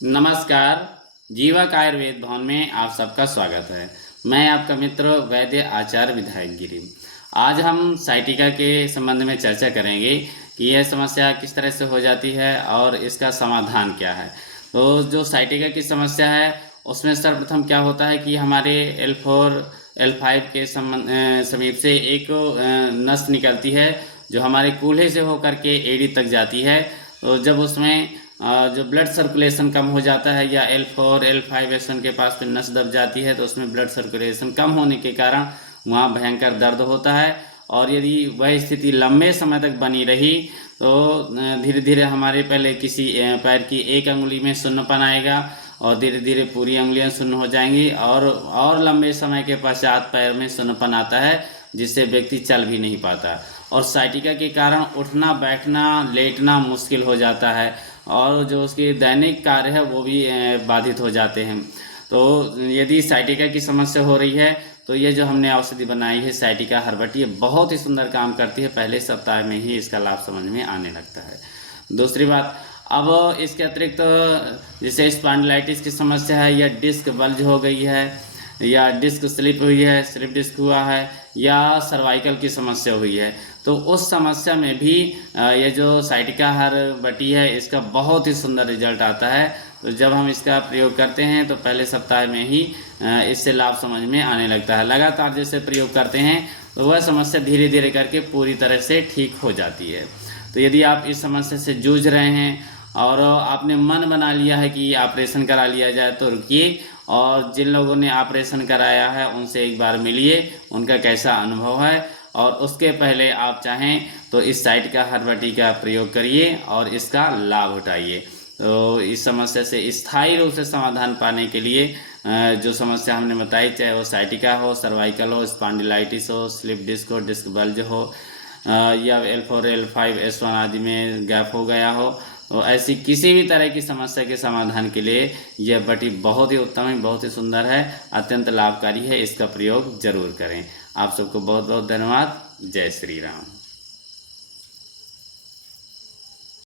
नमस्कार। जीवक आयुर्वेद भवन में आप सबका स्वागत है। मैं आपका मित्र वैद्य आचार्य विधायक गिरी। आज हम साइटिका के संबंध में चर्चा करेंगे कि यह समस्या किस तरह से हो जाती है और इसका समाधान क्या है। तो जो साइटिका की समस्या है उसमें सर्वप्रथम क्या होता है कि हमारे L4 L5 के समीप से एक नस निकलती है जो हमारे कूल्हे से होकर के एड़ी तक जाती है। तो जब उसमें जो ब्लड सर्कुलेशन कम हो जाता है या L4 L5 S1 के पास में नस दब जाती है तो उसमें ब्लड सर्कुलेशन कम होने के कारण वहाँ भयंकर दर्द होता है। और यदि वह स्थिति लंबे समय तक बनी रही तो धीरे धीरे हमारे पहले किसी पैर की एक अंगुली में शून्यपन आएगा और धीरे धीरे पूरी अंगुलियां शून्य हो जाएंगी और लंबे समय के पश्चात पैर में शून्यपन आता है जिससे व्यक्ति चल भी नहीं पाता और साइटिका के कारण उठना बैठना लेटना मुश्किल हो जाता है और जो उसके दैनिक कार्य है वो भी बाधित हो जाते हैं। तो यदि साइटिका की समस्या हो रही है तो ये जो हमने औषधि बनाई है साइटिका हर्बट, ये बहुत ही सुंदर काम करती है। पहले सप्ताह में ही इसका लाभ समझ में आने लगता है। दूसरी बात, अब इसके अतिरिक्त जैसे स्पॉन्डिलाइटिस की समस्या है या डिस्क बल्ज हो गई है या डिस्क स्लिप हुई है, स्लिप डिस्क हुआ है या सर्वाइकल की समस्या हुई है, तो उस समस्या में भी ये जो साइटिका हर्बटी है इसका बहुत ही सुंदर रिजल्ट आता है। तो जब हम इसका प्रयोग करते हैं तो पहले सप्ताह में ही इससे लाभ समझ में आने लगता है। लगातार जैसे प्रयोग करते हैं तो वह समस्या धीरे धीरे करके पूरी तरह से ठीक हो जाती है। तो यदि आप इस समस्या से जूझ रहे हैं और आपने मन बना लिया है कि ऑपरेशन करा लिया जाए तो रुकिए, और जिन लोगों ने ऑपरेशन कराया है उनसे एक बार मिलिए, उनका कैसा अनुभव है, और उसके पहले आप चाहें तो इस साइटिका हर्बटी का प्रयोग करिए और इसका लाभ उठाइए। तो इस समस्या से स्थायी रूप से समाधान पाने के लिए जो समस्या हमने बताई, चाहे वो साइटिका हो, सर्वाइकल हो, स्पॉन्डिलाइटिस हो, स्लिप डिस्क हो, डिस्क बल्ज हो या L4 L5 S1 आदि में गैप हो गया हो, तो ऐसी किसी भी तरह की समस्या के समाधान के लिए यह बटी बहुत ही उत्तम है, बहुत ही सुंदर है, अत्यंत लाभकारी है। इसका प्रयोग जरूर करें। आप सबको बहुत बहुत धन्यवाद। जय श्री राम।